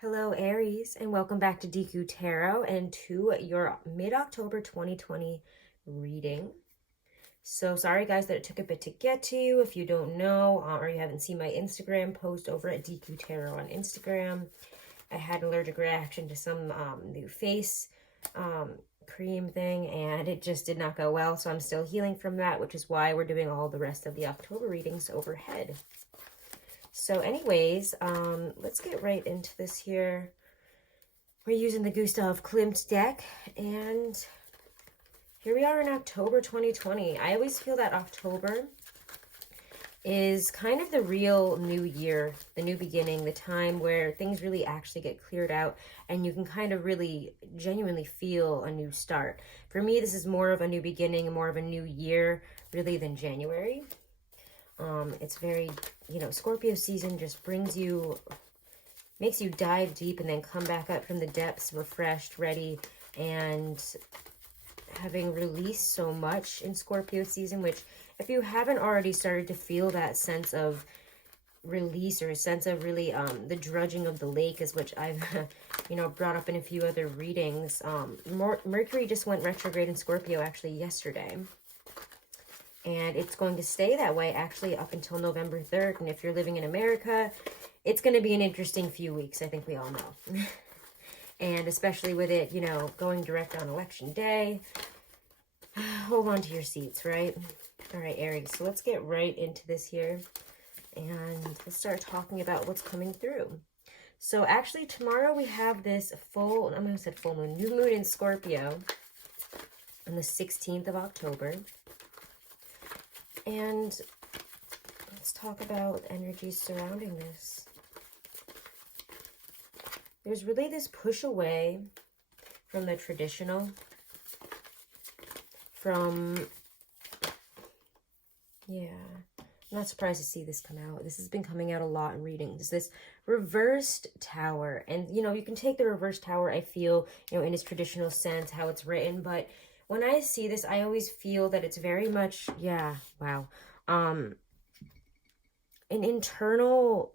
Hello, Aries, and welcome back to Deku Tarot and to your mid-October 2020 reading. So sorry, guys, that it took a bit to get to you. If you don't know or you haven't seen my Instagram post over at Deku Tarot on Instagram, I had an allergic reaction to some new face cream thing, and it just did not go well. So I'm still healing from that, which is why we're doing all the rest of the October readings overhead. So anyways, let's get right into this here. We're using the Gustav Klimt deck, and here we are in October 2020. I always feel that October is kind of the real new year, the new beginning, the time where things really actually get cleared out and you can kind of really genuinely feel a new start. For me, this is more of a new beginning, more of a new year, really, than January. It's very, Scorpio season just makes you dive deep and then come back up from the depths refreshed, ready, and having released so much in Scorpio season, which if you haven't already started to feel that sense of release or a sense of really the drudging of the lake, is which I've brought up in a few other readings. Mercury just went retrograde in Scorpio actually yesterday. And it's going to stay that way actually up until November 3rd. And if you're living in America, it's going to be an interesting few weeks, I think we all know. And especially with it, going direct on election day. Hold on to your seats, right? All right, Aries. So let's get right into this here. And let's start talking about what's coming through. So actually tomorrow we have this full moon, new moon in Scorpio on the 16th of October. And let's talk about energies surrounding this. There's really this push away from the traditional, I'm not surprised to see this come out. This has been coming out a lot in readings. This reversed tower. And, you can take the reversed tower, I feel, in its traditional sense, how it's written, but when I see this, I always feel that it's very much, an internal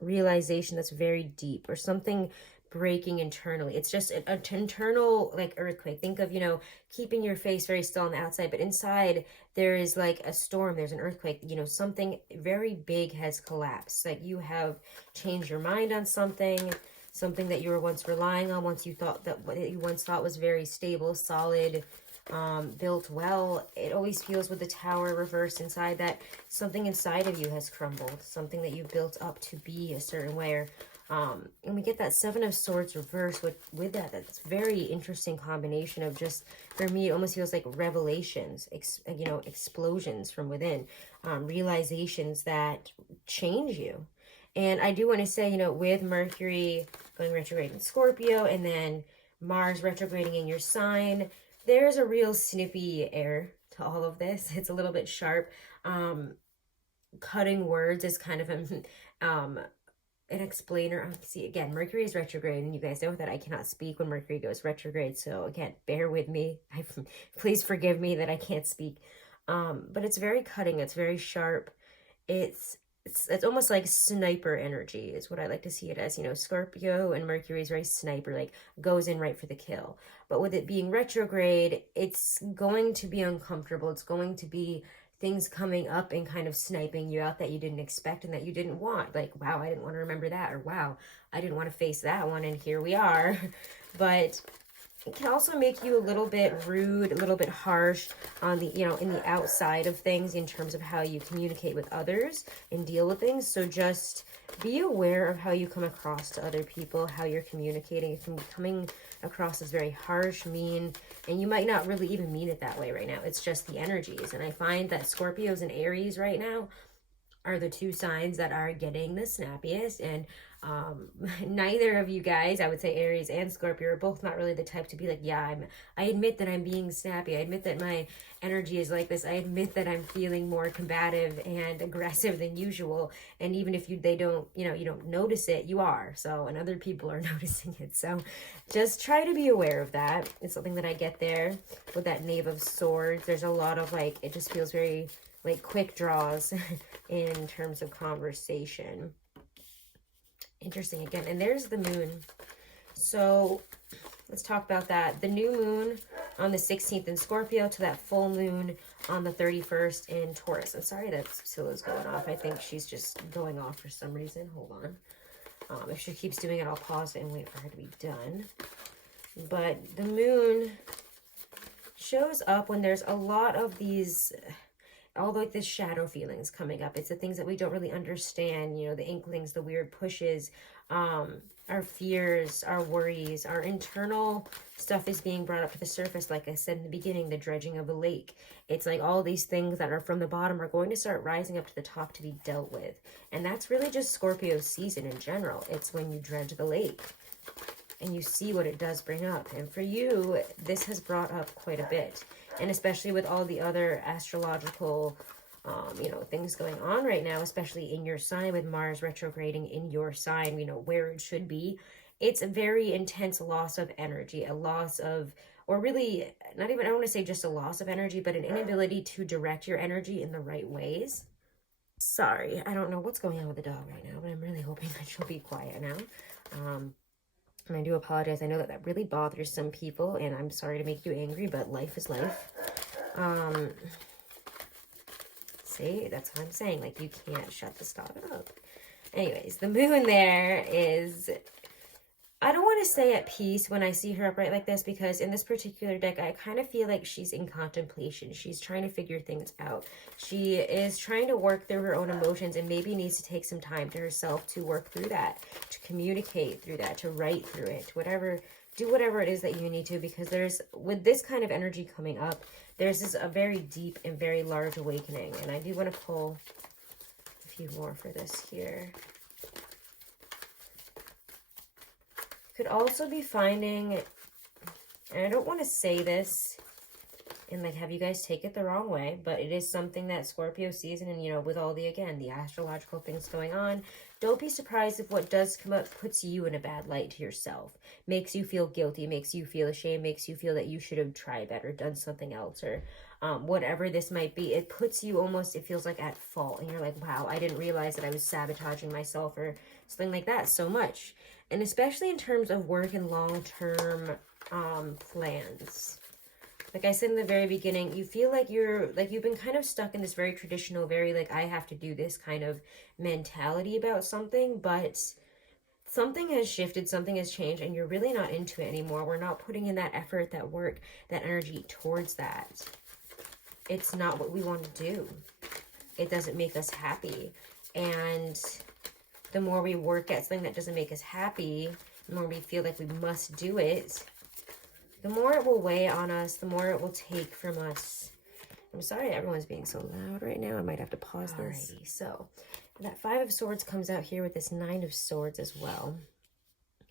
realization that's very deep, or something breaking internally. It's just an internal, like, earthquake. Think of, keeping your face very still on the outside, but inside there is like a storm, there's an earthquake, something very big has collapsed. Like you have changed your mind on something that you were once relying on, what you once thought was very stable, solid, built well. It always feels with the tower reversed inside that something inside of you has crumbled, something that you built up to be a certain way. And we get that Seven of Swords reversed with that. That's very interesting combination of, just for me, it almost feels like revelations, explosions from within, realizations that change you. And I do want to say, with Mercury going retrograde in Scorpio and then Mars retrograding in your sign, there's a real snippy air to all of this. It's a little bit sharp. Cutting words is kind of an explainer. See, again, Mercury is retrograde, and you guys know that I cannot speak when Mercury goes retrograde. So again, bear with me. Please forgive me that I can't speak. But it's very cutting. It's very sharp. It's almost like sniper energy is what I like to see it as. Scorpio and Mercury is very sniper, like goes in right for the kill. But with it being retrograde, it's going to be uncomfortable. It's going to be things coming up and kind of sniping you out that you didn't expect and that you didn't want. Like, wow, I didn't want to remember that, or wow, I didn't want to face that one, and here we are. But it can also make you a little bit rude, a little bit harsh on the, in the outside of things, in terms of how you communicate with others and deal with things. So just be aware of how you come across to other people, how you're communicating. It can be coming across as very harsh, mean, and you might not really even mean it that way right now. It's just the energies. And I find that Scorpios and Aries right now are the two signs that are getting the snappiest. And neither of you guys, I would say Aries and Scorpio, are both not really the type to be like, I admit that I'm being snappy. I admit that my energy is like this. I admit that I'm feeling more combative and aggressive than usual. And even if you don't notice it, you are. So, and other people are noticing it. So just try to be aware of that. It's something that I get there with that Knave of Swords. There's a lot of it just feels very like quick draws in terms of conversation. Interesting again. And there's the moon. So let's talk about that. The new moon on the 16th in Scorpio to that full moon on the 31st in Taurus. I'm sorry that Scylla's going off. I think she's just going off for some reason. Hold on. If she keeps doing it, I'll pause it and wait for her to be done. But the moon shows up when there's a lot of these, all like the shadow feelings coming up. It's the things that we don't really understand, you know, the inklings, the weird pushes, our fears, our worries, our internal stuff is being brought up to the surface. Like I said in the beginning, the dredging of a lake. It's like all these things that are from the bottom are going to start rising up to the top to be dealt with. And that's really just Scorpio's season in general. It's when you dredge the lake and you see what it does bring up. And for you, this has brought up quite a bit. And especially with all the other astrological you know, things going on right now, especially in your sign with Mars retrograding in your sign, you know, where it should be. It's a very intense loss of energy, a loss of, or really not even, I don't want to say just a loss of energy, but an inability to direct your energy in the right ways. Sorry, I don't know what's going on with the dog right now, but I'm really hoping that she'll be quiet now. And I do apologize. I know that that really bothers some people, and I'm sorry to make you angry, but life is life. See, that's what I'm saying. Like, you can't shut this dog up. Anyways, the moon there is, I don't want to say at peace when I see her upright like this, because in this particular deck, I kind of feel like she's in contemplation. She's trying to figure things out. She is trying to work through her own emotions and maybe needs to take some time to herself to work through that, to communicate through that, to write through it, whatever, do whatever it is that you need to, because there's, with this kind of energy coming up, there's this a very deep and very large awakening. And I do want to pull a few more for this here. Could also be finding, and I don't want to say this and like have you guys take it the wrong way, but it is something that Scorpio season, and you know, with all the, again, the astrological things going on, don't be surprised if what does come up puts you in a bad light to yourself, makes you feel guilty, makes you feel ashamed, makes you feel that you should have tried better, done something else, or whatever this might be. It puts you almost, it feels like at fault, and you're like, wow, I didn't realize that I was sabotaging myself or something like that so much. And especially in terms of work and long-term plans. Like I said in the very beginning, you feel like you've been kind of stuck in this very traditional, very like, I have to do this kind of mentality about something, but something has shifted, something has changed, and you're really not into it anymore. We're not putting in that effort, that work, that energy towards that. It's not what we want to do. It doesn't make us happy. And the more we work at something that doesn't make us happy, the more we feel like we must do it, the more it will weigh on us, the more it will take from us. I'm sorry everyone's being so loud right now. I might have to pause this. Alrighty, so that Five of Swords comes out here with this Nine of Swords as well.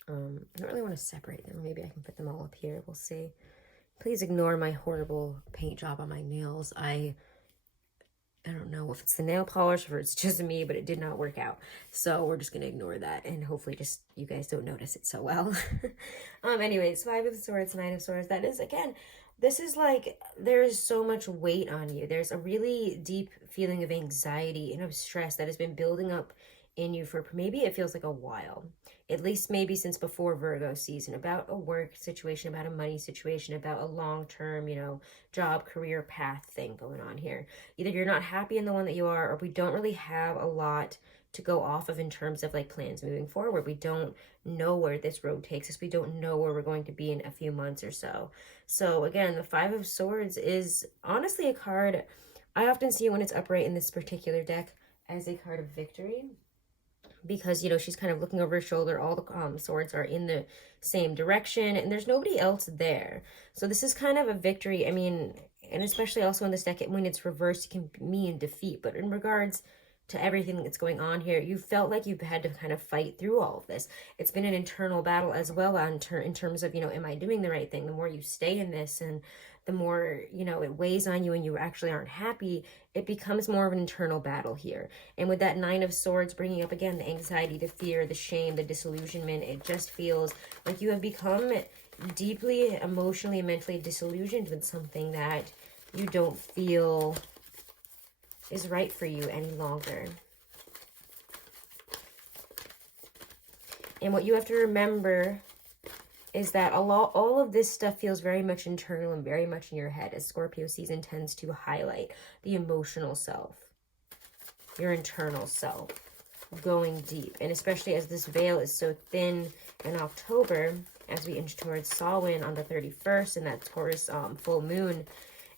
I don't really want to separate them. Maybe I can put them all up here. We'll see. Please ignore my horrible paint job on my nails. I don't know if it's the nail polish or it's just me, but it did not work out. So we're just going to ignore that. And hopefully just you guys don't notice it so well. Anyways, Five of Swords, Nine of Swords. That is, again, this is like, there's so much weight on you. There's a really deep feeling of anxiety and of stress that has been building up in you for maybe it feels like a while. At least maybe since before Virgo season, about a work situation, about a money situation, about a long-term, you know, job, career path thing going on here. Either you're not happy in the one that you are, or we don't really have a lot to go off of in terms of like plans moving forward. We don't know where this road takes us. We don't know where we're going to be in a few months or so. So again, the Five of Swords is honestly a card I often see when it's upright in this particular deck as a card of victory. Because, you know, she's kind of looking over her shoulder. All the swords are in the same direction, and there's nobody else there. So this is kind of a victory. I mean, and especially also in this deck, when it's reversed, it can mean defeat. But in regards to everything that's going on here, you felt like you've had to kind of fight through all of this. It's been an internal battle as well in terms of, you know, am I doing the right thing? The more you stay in this and the more, you know, it weighs on you and you actually aren't happy, it becomes more of an internal battle here. And with that Nine of Swords bringing up, again, the anxiety, the fear, the shame, the disillusionment, it just feels like you have become deeply emotionally and mentally disillusioned with something that you don't feel is right for you any longer. And what you have to remember is that all of this stuff feels very much internal and very much in your head, as Scorpio season tends to highlight the emotional self, your internal self, going deep. And especially as this veil is so thin in October, as we inch towards Samhain on the 31st and that Taurus full moon,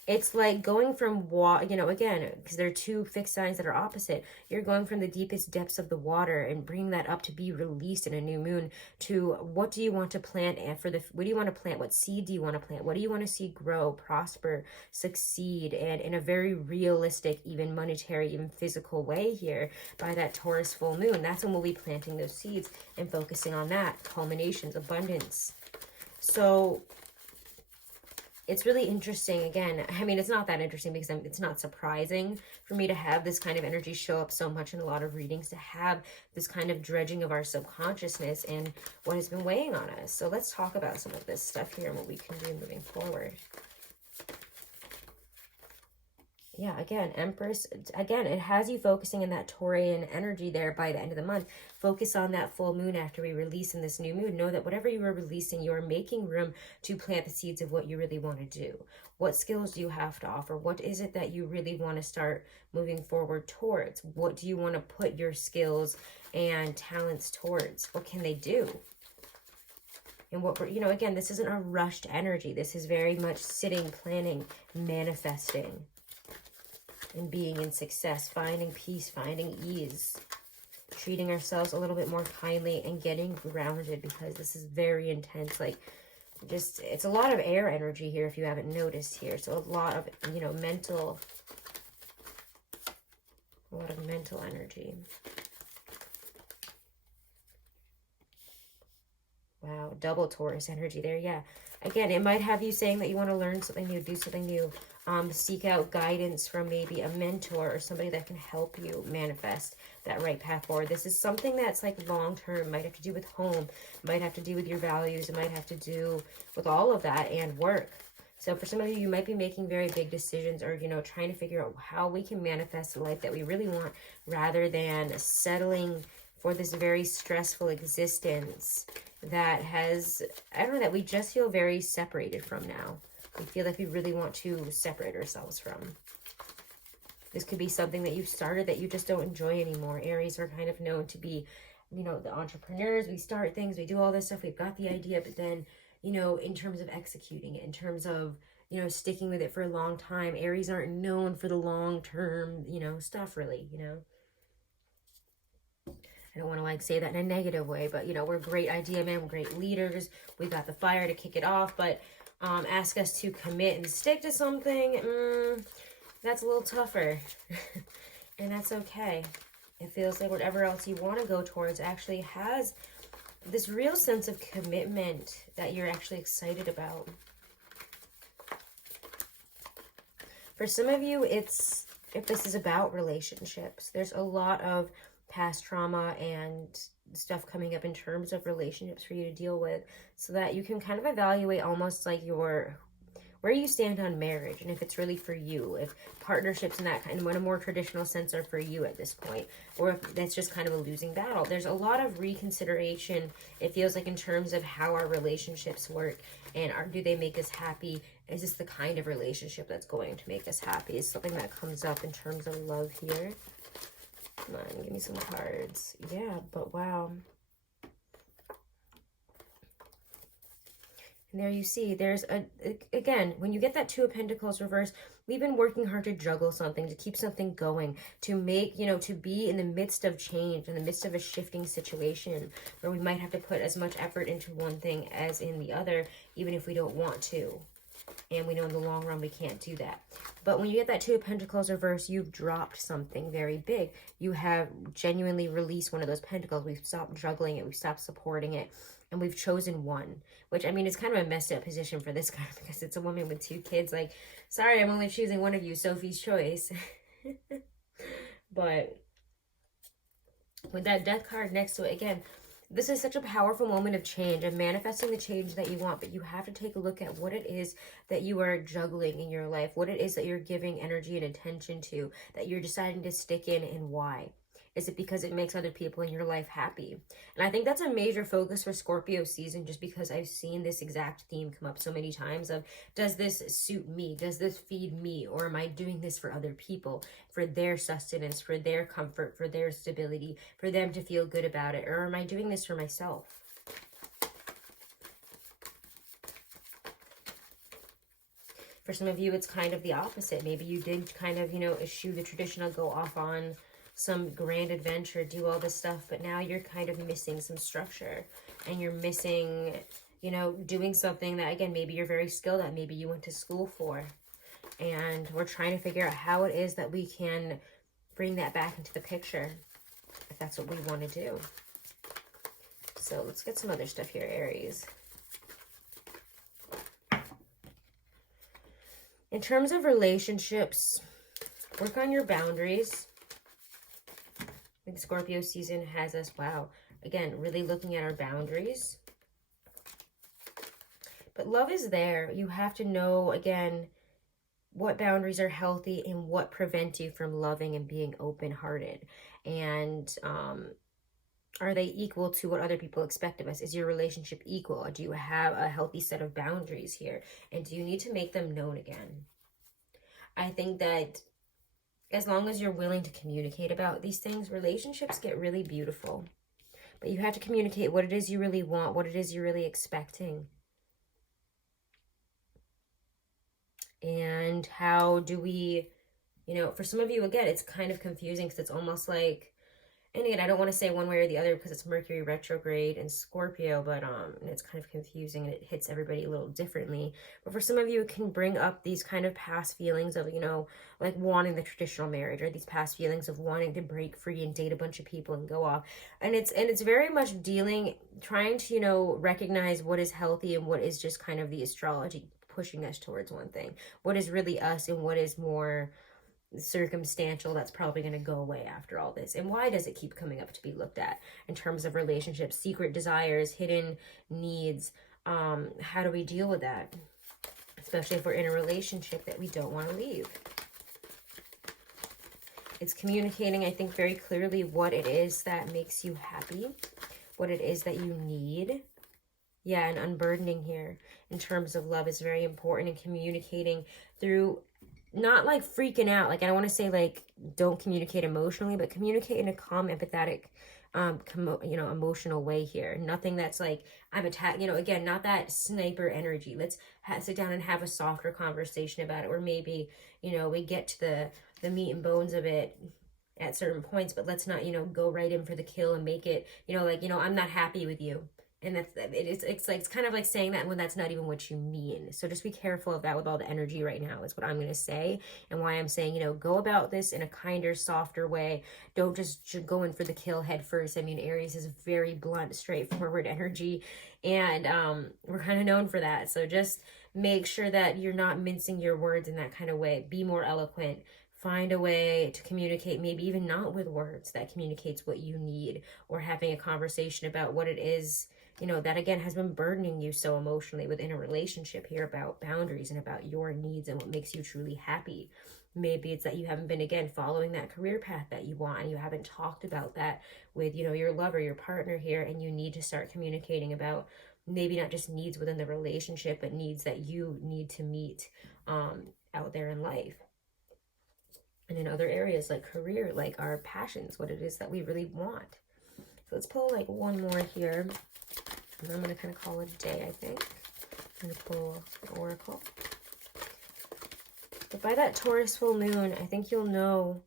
it's like going from you know, again, because there are two fixed signs that are opposite. You're going from the deepest depths of the water and bringing that up to be released in a new moon to what do you want to plant, and what do you want to plant? What seed do you want to plant? What do you want to see grow, prosper, succeed, and in a very realistic, even monetary, even physical way here by that Taurus full moon? That's when we'll be planting those seeds and focusing on that, culminations, abundance. So it's really interesting. Again, I mean, it's not that interesting because it's not surprising for me to have this kind of energy show up so much in a lot of readings, to have this kind of dredging of our subconsciousness and what has been weighing on us. So let's talk about some of this stuff here and what we can do moving forward. Yeah, again, Empress, again, it has you focusing in that Taurian energy there by the end of the month. Focus on that full moon after we release in this new moon. Know that whatever you are releasing, you are making room to plant the seeds of what you really want to do. What skills do you have to offer? What is it that you really want to start moving forward towards? What do you want to put your skills and talents towards? What can they do? And what we're, you know, again, this isn't a rushed energy. This is very much sitting, planning, manifesting, and being in success, finding peace, finding ease, treating ourselves a little bit more kindly and getting grounded, because this is very intense. Like, just, it's a lot of air energy here if you haven't noticed here. So a lot of, you know, mental energy. Wow, double Taurus energy there. Yeah. Again, it might have you saying that you want to learn something new, do something new. Seek out guidance from maybe a mentor or somebody that can help you manifest that right path forward. This is something that's like long-term. Might have to do with home. Might have to do with your values. It might have to do with all of that and work. So for some of you, you might be making very big decisions, or, you know, trying to figure out how we can manifest the life that we really want, rather than settling for this very stressful existence that has, I don't know, that we just feel very separated from now. We feel like we really want to separate ourselves from. This could be something that you started that you just don't enjoy anymore. Aries are kind of known to be, you know, the entrepreneurs. We start things, we do all this stuff, we've got the idea, but then, you know, in terms of executing it, in terms of, you know, sticking with it for a long time, Aries aren't known for the long-term, you know, stuff really, you know. I don't want to like say that in a negative way, but, you know, we're great idea men, we're great leaders, we got the fire to kick it off, but ask us to commit and stick to something, that's a little tougher. And that's okay. It feels like whatever else you want to go towards actually has this real sense of commitment that you're actually excited about. For some of you, if this is about relationships, there's a lot of past trauma and stuff coming up in terms of relationships for you to deal with, so that you can kind of evaluate almost like where you stand on marriage, and if it's really for you, if partnerships in that kind of, in a more traditional sense, are for you at this point, or if that's just kind of a losing battle. There's a lot of reconsideration, it feels like, in terms of how our relationships work, and do they make us happy? Is this the kind of relationship that's going to make us happy? Is something that comes up in terms of love here. Come on, give me some cards. Yeah, but wow. And there you see, there's again, when you get that Two of Pentacles reverse, we've been working hard to juggle something, to keep something going, to make, you know, to be in the midst of change, in the midst of a shifting situation where we might have to put as much effort into one thing as in the other, even if we don't want to. And we know in the long run we can't do that. But when you get that Two of Pentacles reverse, you've dropped something very big. You have genuinely released one of those pentacles. We've stopped juggling it. We've stopped supporting it. And we've chosen one. Which, I mean, it's kind of a messed up position for this guy, because it's a woman with 2 kids. Like, sorry, I'm only choosing one of you. Sophie's choice. But with that Death card next to it, again, this is such a powerful moment of change, of manifesting the change that you want, but you have to take a look at what it is that you are juggling in your life, what it is that you're giving energy and attention to, that you're deciding to stick in, and why. Is it because it makes other people in your life happy? And I think that's a major focus for Scorpio season, just because I've seen this exact theme come up so many times of, does this suit me? Does this feed me? Or am I doing this for other people, for their sustenance, for their comfort, for their stability, for them to feel good about it? Or am I doing this for myself? For some of you, it's kind of the opposite. Maybe you did kind of, eschew the traditional, go off on some grand adventure, do all this stuff, but now you're kind of missing some structure, and you're missing, doing something that, again, maybe you're very skilled at, maybe you went to school for, and we're trying to figure out how it is that we can bring that back into the picture, if that's what we want to do. So let's get some other stuff here, Aries. In terms of relationships, work on your boundaries. I think Scorpio season has us, wow, again, really looking at our boundaries. But love is there. You have to know, again, what boundaries are healthy and what prevent you from loving and being open-hearted. And are they equal to what other people expect of us? Is your relationship equal? Do you have a healthy set of boundaries here? And do you need to make them known again? I think that as long as you're willing to communicate about these things, relationships get really beautiful. But you have to communicate what it is you really want, what it is you're really expecting. And how do we, for some of you, again, it's kind of confusing because it's almost like, and again, I don't want to say one way or the other because it's Mercury retrograde and Scorpio, but and it's kind of confusing and it hits everybody a little differently. But for some of you, it can bring up these kind of past feelings of, like wanting the traditional marriage, or these past feelings of wanting to break free and date a bunch of people and go off. And it's very much trying to, recognize what is healthy and what is just kind of the astrology pushing us towards one thing. What is really us and what is more circumstantial, that's probably going to go away after all this. And why does it keep coming up to be looked at in terms of relationships, secret desires, hidden needs? How do we deal with that, especially if we're in a relationship that we don't want to leave? It's communicating, I think, very clearly what it is that makes you happy, what it is that you need. Yeah, and unburdening here in terms of love is very important, and communicating through, not like freaking out. Like, I don't want to say like don't communicate emotionally, but communicate in a calm, empathetic, emotional way here. Nothing that's like I'm attacked, again, not that sniper energy. Let's sit down and have a softer conversation about it, or maybe, we get to the meat and bones of it at certain points, but let's not, go right in for the kill and make it, I'm not happy with you. And it's kind of like saying that when that's not even what you mean. So just be careful of that with all the energy right now is what I'm going to say. And why I'm saying, go about this in a kinder, softer way. Don't just go in for the kill head first. I mean, Aries is very blunt, straightforward energy. And we're kind of known for that. So just make sure that you're not mincing your words in that kind of way. Be more eloquent. Find a way to communicate, maybe even not with words, that communicates what you need, or having a conversation about what it is, that again has been burdening you so emotionally within a relationship here, about boundaries and about your needs and what makes you truly happy. Maybe it's that you haven't been, again, following that career path that you want, and you haven't talked about that with, your lover, your partner here, and you need to start communicating about maybe not just needs within the relationship, but needs that you need to meet out there in life. And in other areas like career, like our passions, what it is that we really want. So let's pull like one more here. And I'm going to kind of call it a day, I think. I'm going to pull an oracle. But by that Taurus full moon, I think you'll know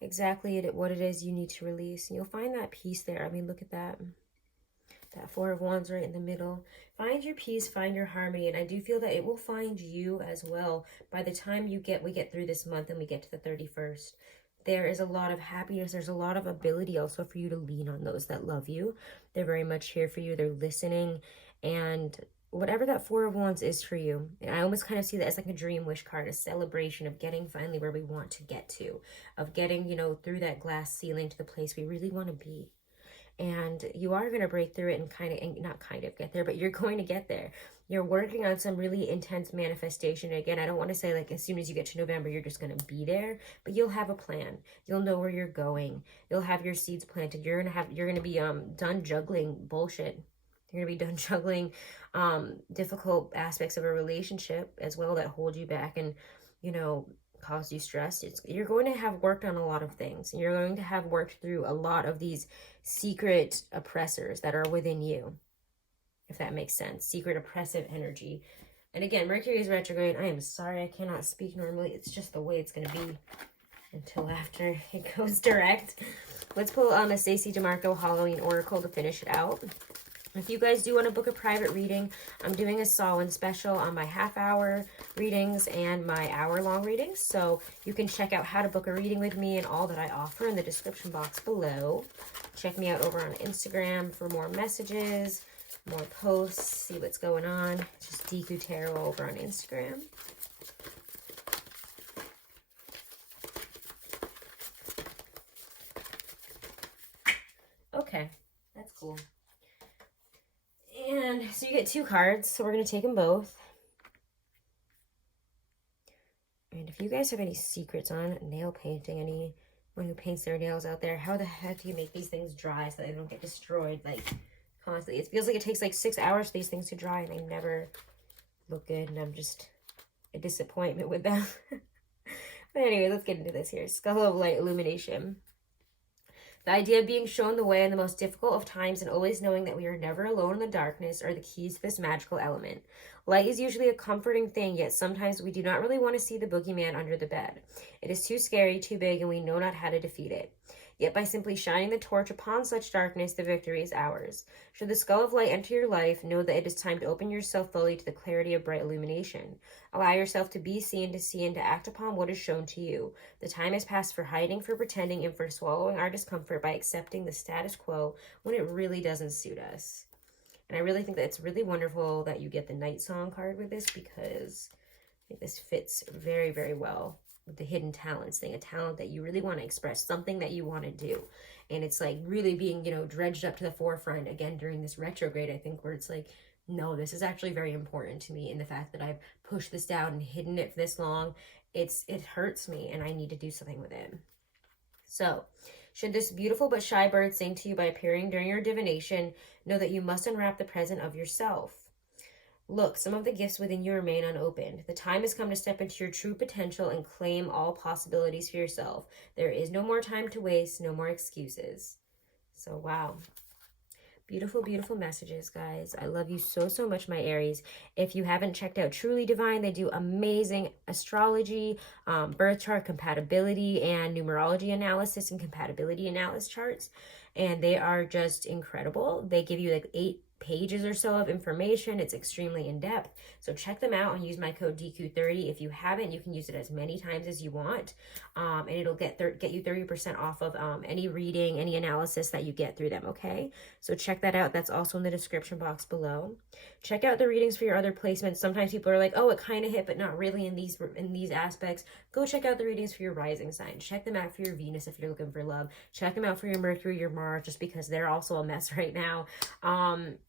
exactly what it is you need to release. And you'll find that peace there. I mean, look at that. That Four of Wands right in the middle. Find your peace, find your harmony, and I do feel that it will find you as well by the time we get through this month and we get to the 31st. There is a lot of happiness. There's a lot of ability also for you to lean on those that love you. They're very much here for you. They're listening, and whatever that Four of Wands is for you, and I almost kind of see that as like a dream wish card, a celebration of getting finally where we want to get to, of getting, through that glass ceiling to the place we really want to be. and you are going to break through it and not kind of get there, but you're going to get there. You're working on some really intense manifestation. Again, I don't want to say like as soon as you get to November, you're just going to be there, but you'll have a plan. You'll know where you're going. You'll have your seeds planted. You're going to be done juggling bullshit. You're going to be done juggling difficult aspects of a relationship as well that hold you back and, you know, cause you stress. You're going to have worked on a lot of things. And you're going to have worked through a lot of these secret oppressors that are within you, if that makes sense. Secret oppressive energy. And again, Mercury is retrograde. I am sorry I cannot speak normally. It's just the way it's going to be until after it goes direct. Let's pull a Stacey DeMarco Halloween Oracle to finish it out. If you guys do want to book a private reading, I'm doing a Samhain Special on my half-hour readings and my hour-long readings. So you can check out how to book a reading with me and all that I offer in the description box below. Check me out over on Instagram for more messages, more posts, see what's going on. It's just Deku Tarot over on Instagram. Okay, that's cool. And so you get 2 cards, so we're going to take them both. And if you guys have any secrets on nail painting, anyone who paints their nails out there, how the heck do you make these things dry so they don't get destroyed like constantly? It feels like it takes like 6 hours for these things to dry and they never look good, and I'm just a disappointment with them. But anyway, let's get into this here. Skull of Light Illumination. The idea of being shown the way in the most difficult of times and always knowing that we are never alone in the darkness are the keys to this magical element. Light is usually a comforting thing, yet sometimes we do not really want to see the boogeyman under the bed. It is too scary, too big, and we know not how to defeat it. Yet by simply shining the torch upon such darkness, the victory is ours. Should the skull of light enter your life, know that it is time to open yourself fully to the clarity of bright illumination. Allow yourself to be seen, to see, and to act upon what is shown to you. The time is past for hiding, for pretending, and for swallowing our discomfort by accepting the status quo when it really doesn't suit us. And I really think that it's really wonderful that you get the Night Song card with this, because I think this fits very, very well with the hidden talents thing, a talent that you really want to express, something that you want to do. And it's like really being, you know, dredged up to the forefront again during this retrograde, I think, where it's like, no, this is actually very important to me. And the fact that I've pushed this down and hidden it for this long, it hurts me and I need to do something with it. So, should this beautiful but shy bird sing to you by appearing during your divination, know that you must unwrap the present of yourself. Look, some of the gifts within you remain unopened. The time has come to step into your true potential and claim all possibilities for yourself. There is no more time to waste, no more excuses. So, wow. Beautiful, beautiful messages, guys. I love you so, so much, my Aries. If you haven't checked out Truly Divine, they do amazing astrology, birth chart compatibility, and numerology analysis and compatibility analysis charts. And they are just incredible. They give you like 8 pages or so of information. It's extremely in-depth. So check them out and use my code DQ30. If you haven't, you can use it as many times as you want. And it'll get you 30% off of any reading, any analysis that you get through them, okay? So check that out. That's also in the description box below. Check out the readings for your other placements. Sometimes people are like, oh, it kind of hit, but not really in these aspects. Go check out the readings for your rising sign. Check them out for your Venus if you're looking for love. Check them out for your Mercury, your Mars, just because they're also a mess right now.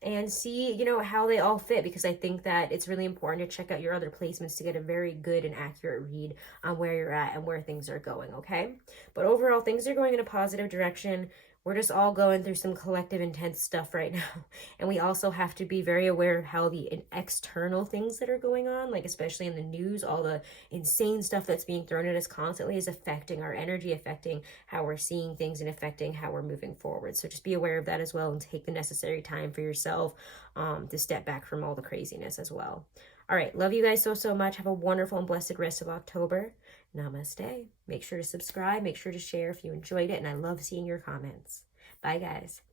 And see, you know, how they all fit, because I think that it's really important to check out your other placements to get a very good and accurate read on where you're at and where things are going, okay? But overall, things are going in a positive direction. We're just all going through some collective intense stuff right now. And we also have to be very aware of how the external things that are going on, like especially in the news, all the insane stuff that's being thrown at us constantly is affecting our energy, affecting how we're seeing things, and affecting how we're moving forward. So just be aware of that as well, and take the necessary time for yourself to step back from all the craziness as well. All right, love you guys so, so much. Have a wonderful and blessed rest of October. Namaste. Make sure to subscribe. Make sure to share if you enjoyed it. And I love seeing your comments. Bye, guys.